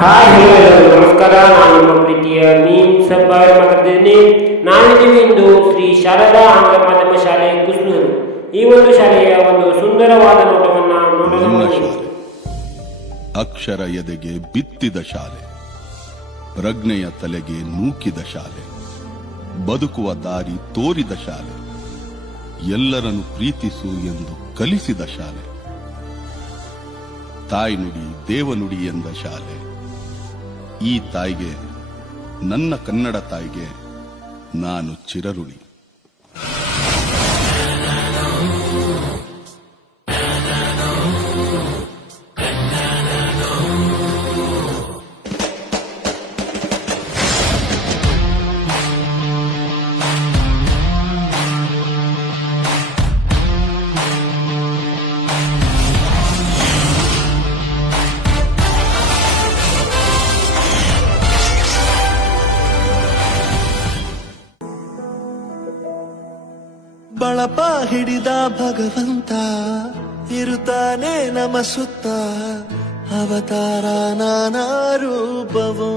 Hi hello ಎಲ್ಲರಿಗೂ ನಮಸ್ಕಾರ. ನಾನು ನಿಮ್ಮ ಪ್ರೀತಿಯ ಮೀನ್ ಸಬ್ಬಾಯ್ ಮಾತಾಡ್ತಿದ್ದೀನಿ. ನಾವಿದ್ದೀವಿ ಇಂದು ಶ್ರೀ ಶಾರದಾ ಆಂಗ್ಲ ಮಾಧ್ಯಮ ಶಾಲೆ ಕುಸ್ನೂರು. ಈ ಒಂದು ಶಾಲೆಯ ಒಂದು ಸುಂದರವಾದ ನೋಟವನ್ನು ನೋಡೋಣ. ಅಕ್ಷರ ಎದೆಗೆ ಬಿತ್ತಿದ ಶಾಲೆ, ಪ್ರಜ್ಞೆಯ ತಲೆಗೆ ನೂಕಿದ ಶಾಲೆ, ಬದುಕುವ ದಾರಿ ತೋರಿದ ಶಾಲೆ, ಎಲ್ಲರನ್ನು ಪ್ರೀತಿಸು ಎಂದು ಕಲಿಸಿದ ಶಾಲೆ, ತಾಯಿ ನುಡಿ ದೇವನುಡಿ ಎಂದ ಶಾಲೆ. ಈ ತಾಯಿಗೆ, ನನ್ನ ಕನ್ನಡ ತಾಯಿಗೆ ನಾನು ಚಿರಋಣಿ. ಬಳಪ ಹಿಡಿದ ಭಗವಂತ ಇರುತ್ತಾನೆ ನಮ ಸುತ್ತ, ಅವತಾರ ನಾನಾ ರೂಪವೋ.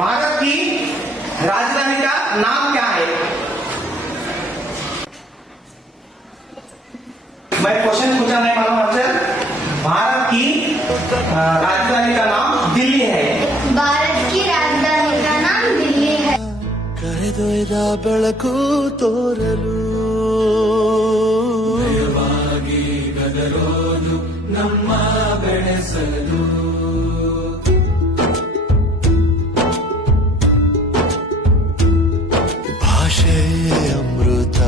भारत की राजधानी का नाम क्या है? मैं क्वेश्चन पूछा नहीं मालूम आंसर. भारत की राजधानी का नाम दिल्ली है. भारत की राजधानी का नाम दिल्ली है. ಕರೆದೊಯ್ದ ಬೆಳಕು ತೋರಲು ಗದರೋದು ನಮ್ಮ ಬೆಳೆಸಲು. ಭಾಷೆ ಅಮೃತ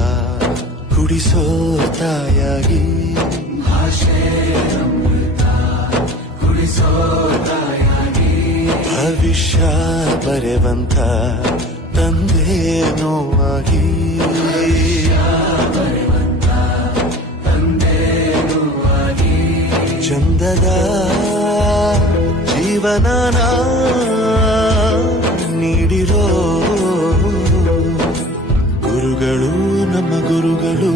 ಕುಡಿಸೋ ತಾಯಾಗಿ, ಭಾಷೆ ಅಮೃತ ಕುಡಿಸೋ ತಾಯಾಗಿ, ಭವಿಷ್ಯ ಬರೆವಂತ ತಂದೇನೋ ಆಗಿ, ಚಂದದ ಜೀವನನ ನೀಡಿರೋ ಗುರುಗಳು ನಮ್ಮ ಗುರುಗಳು.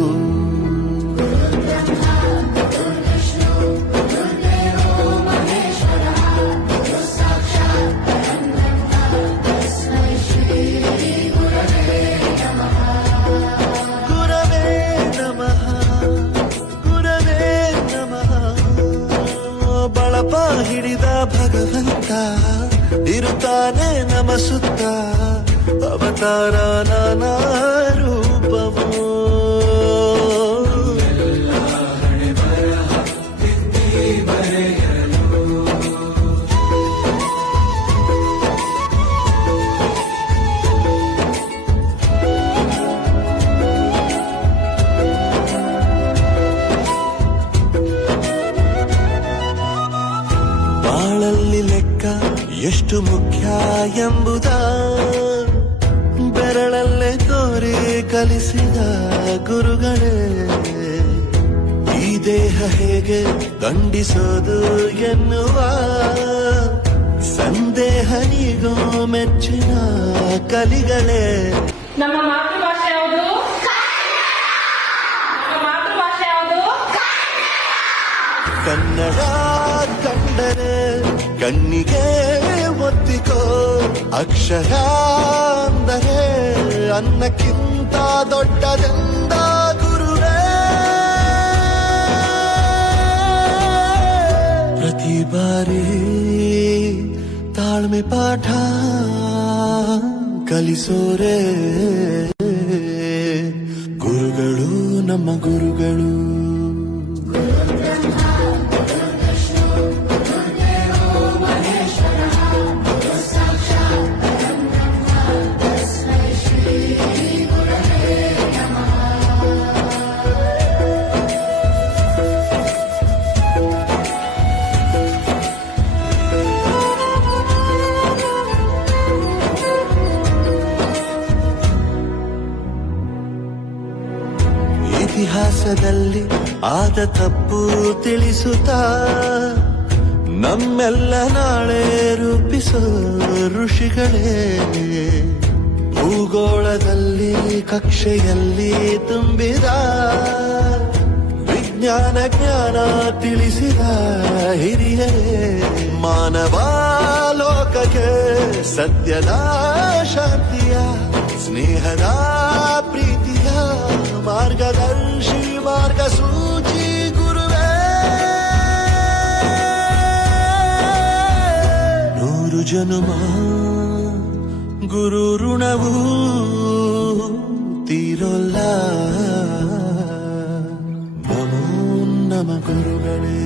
ಬಳಪ ಹಿಡಿದ ಭಗವಂತ ಇರುತ್ತಾನೆ ನಮ ಸುತ್ತ, ಅವತಾರ ನಾನಾ ರೂಪವೋ. ಬಾಳಲ್ಲಿ ಲೆಕ್ಕ ಎಷ್ಟು ಮುಖ್ಯ ಎಂಬುದ ಬೆರಳಲ್ಲೇ ತೋರಿ ಕಲಿಸಿದ ಗುರುಗಳೇ. ಈ ದೇಹ ಹೇಗೆ ದಂಡಿಸೋದು ಎನ್ನುವ ಸಂದೇಹ ನೀಗೋ ಮೆಚ್ಚಿನ ಕಲಿಗಳೇ. ನಮ್ಮ ಮಾತೃಭಾಷೆ ಯಾವುದು? ನಮ್ಮ ಮಾತೃಭಾಷೆ ಯಾವುದು? ಕನ್ನಡ ಕಂಡರೆ ಕಣ್ಣಿಗೆ ಒತ್ತಿಕೋ, ಅಕ್ಷರ ಅಂದರೆ ಅನ್ನಕ್ಕಿಂತ ದೊಡ್ಡದೆಂದ ಗುರುವೇ. ಪ್ರತಿ ಬಾರಿ ತಾಳ್ಮೆ ಪಾಠ ಕಲಿಸೋರೆ ಗುರುಗಳು ನಮ್ಮ ಗುರುಗಳು. ಇತಿಹಾಸದಲ್ಲಿ ಆದ ತಪ್ಪು ತಿಳಿಸುತ್ತಾ ನಮ್ಮೆಲ್ಲ ನಾಳೆ ರೂಪಿಸೋ ಋಷಿಗಳೇ. ಭೂಗೋಳದಲ್ಲಿ ಕಕ್ಷೆಯಲ್ಲಿ ತುಂಬಿದ ಜ್ಞಾನ ಜ್ಞಾನ ತಿಳಿಸಿದ ಹಿರಿಯರೇ ಮಾನವ ಲೋಕಕ್ಕೆ ಸತ್ಯದ ಶಾಂತಿಯ ಸ್ನೇಹದ ಪ್ರೀತಿಯ ಮಾರ್ಗದರ್ಶಿ ಮಾರ್ಗಸೂಚಿ ಗುರುವೇ 100 ಜನ್ಮ ಗುರು ಋಣವು ತೀರೋಲ್ಲ ನಮೋ ನಮ ಗುರುಗಳೇ